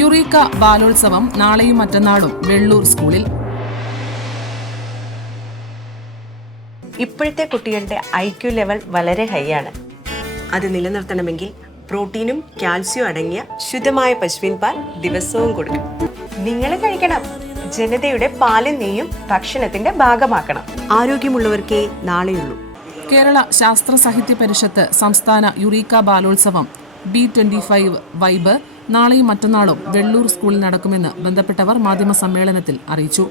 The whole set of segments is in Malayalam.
യുറീക്ക ബാലോത്സവം നാളെയും മറ്റന്നാളും വെള്ളൂർ സ്കൂളിൽ. ഇപ്പോഴത്തെ കുട്ടികളുടെ IQ ലെവൽ വളരെ ഹൈ ആണ്. അത് നിലനിർത്തണമെങ്കിൽ പ്രോട്ടീനും കാൽസ്യവും അടങ്ങിയ ശുദ്ധമായ പശുവിൻ പാൽ ദിവസവും കൊടുക്കും. നിങ്ങൾ കഴിക്കണം. ജനതയുടെ പാലും നെയ്യും ഭക്ഷണത്തിന്റെ ഭാഗമാക്കണം. ആരോഗ്യമുള്ളവർക്കേ നാളെയുള്ളൂ. കേരള ശാസ്ത്ര സാഹിത്യ പരിഷത്ത് സംസ്ഥാന യുറീക്ക ബാലോത്സവം B25 വൈബ് നാളെയും മറ്റന്നാളും വെള്ളൂർ സ്കൂളിൽ നടക്കുമെന്ന് ബന്ധപ്പെട്ടവർ മാധ്യമ സമ്മേളനത്തിൽ അറിയിച്ചു.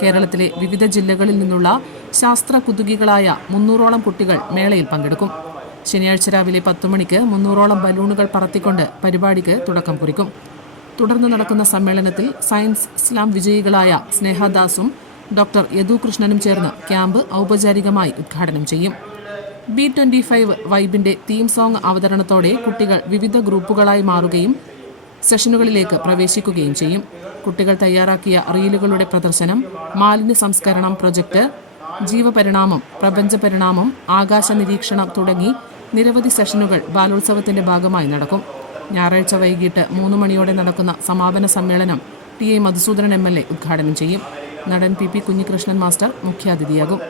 കേരളത്തിലെ വിവിധ ജില്ലകളിൽ നിന്നുള്ള ശാസ്ത്ര കുതുകികളായ 300ഓളം കുട്ടികൾ മേളയിൽ പങ്കെടുക്കും. ശനിയാഴ്ച രാവിലെ 10 മണിക്ക് 300ഓളം ബലൂണുകൾ പറത്തിക്കൊണ്ട് പരിപാടിക്ക് തുടക്കം കുറിക്കും. തുടർന്ന് നടക്കുന്ന സമ്മേളനത്തിൽ സയൻസ് സ്ലാം വിജയികളായ സ്നേഹദാസും ഡോക്ടർ യദു കൃഷ്ണനും ചേർന്ന് ക്യാമ്പ് ഔപചാരികമായി ഉദ്ഘാടനം ചെയ്യും. B25 വൈബിന്റെ തീം സോങ് അവതരണത്തോടെ കുട്ടികൾ വിവിധ ഗ്രൂപ്പുകളായി മാറുകയും സെഷനുകളിലേക്ക് പ്രവേശിക്കുകയും ചെയ്യും. കുട്ടികൾ തയ്യാറാക്കിയ റീലുകളുടെ പ്രദർശനം, മാലിന്യ സംസ്കരണം പ്രൊജക്ട്, ജീവപരിണാമം, പ്രപഞ്ച പരിണാമം, ആകാശ നിരീക്ഷണം തുടങ്ങി നിരവധി സെഷനുകൾ ബാലോത്സവത്തിന്റെ ഭാഗമായി നടക്കും. ഞായറാഴ്ച വൈകിട്ട് 3 മണിയോടെ നടക്കുന്ന സമാപന സമ്മേളനം TA മധുസൂദനൻ MLA ഉദ്ഘാടനം ചെയ്യും. നടൻ PP കുഞ്ഞികൃഷ്ണൻ മാസ്റ്റർ മുഖ്യാതിഥിയാകും.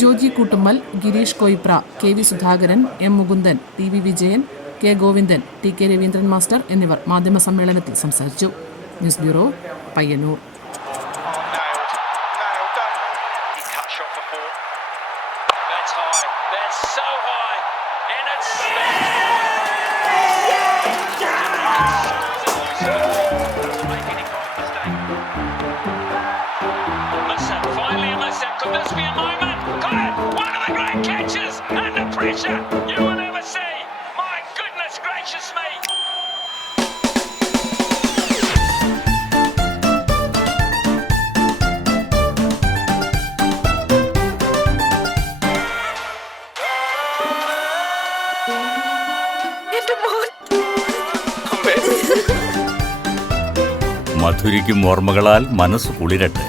Joji Koottummal, Girish Koypra, KV Sudhakaran, M Mukundan, TV Vijayan, K Govindan, TK Raveendran master എന്നിവർ മാധ്യമ സമ്മേളനത്തിൽ സംസാരിച്ചു. News bureau, Payyanur. Could this be a moment? Got it! One of the great catches! Under pressure! You will never see! My goodness gracious me! മധുരിക്കും ഓർമ്മകളാൽ മനസ്സ് കുളിരട്ടെ.